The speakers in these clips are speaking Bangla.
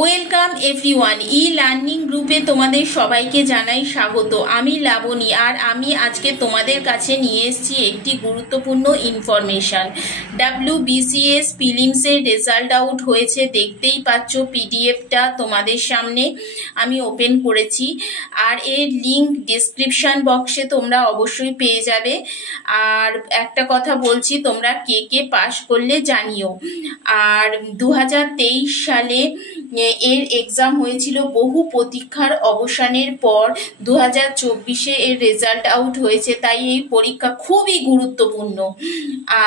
ওয়েলকাম এভরিওয়ান, ই লার্নিং গ্রুপে তোমাদের সবাইকে জানাই স্বাগত। আমি লাবণী, আর আমি আজকে তোমাদের কাছে নিয়ে এসেছি একটি গুরুত্বপূর্ণ ইনফরমেশন। WBCS প্রিলিমসের রেজাল্ট আউট হয়েছে, দেখতেই পাচ্ছ পিডিএফটা তোমাদের সামনে আমি ওপেন করেছি, আর এর লিঙ্ক ডিসক্রিপশন বক্সে তোমরা অবশ্যই পেয়ে যাবে। আর একটা কথা বলছি, তোমরা কে কে পাস করলে জানিও। আর 2023 সালে এর এক্সাম হয়েছিল, বহু প্রতীক্ষার অবসানের পর 2024-এ এর রেজাল্ট আউট হয়েছে, তাই এই পরীক্ষা খুবই গুরুত্বপূর্ণ।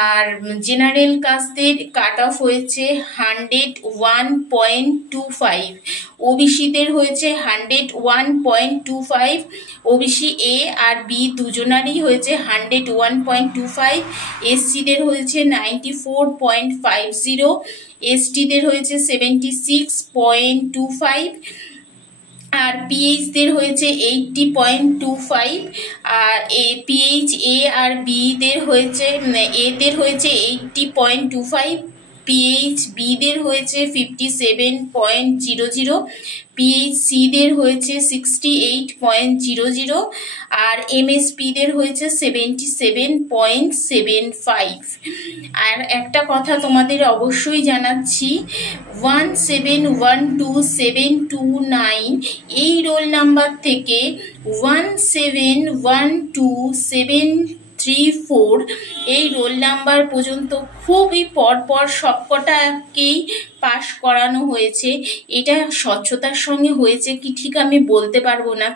আর জেনারেল কাস্টের কাট অফ হয়েছে 101.25, ওবিসিদের হয়েছে 101.25, ওবিসি এ আর বি দুজনারই হয়েছে 101.25, এসসিদের হয়েছে 94.50, এসটিদের হয়েছে 76.25, আর পিএইচদের হয়েছে 80.25, আর পিএইচ এ আর বিদের হয়েছে এদের হয়েছে 80.25, পিএইচ বিদের হয়েছে 57.00, পিএইচসিদের হয়েছে 68.00, আর এমএসপিদের হয়েছে 77.75। আর একটা কথা তোমাদের অবশ্যই জানাচ্ছি, 1712729 এই রোল নাম্বার থেকে 1712734 এই রোল নাম্বার পর্যন্ত খুবই পরপর সবকটাকেই পাস করানো হয়েছে। এটা স্বচ্ছতার সঙ্গে হয়েছে কি ঠিক আমি বলতে পারবো না।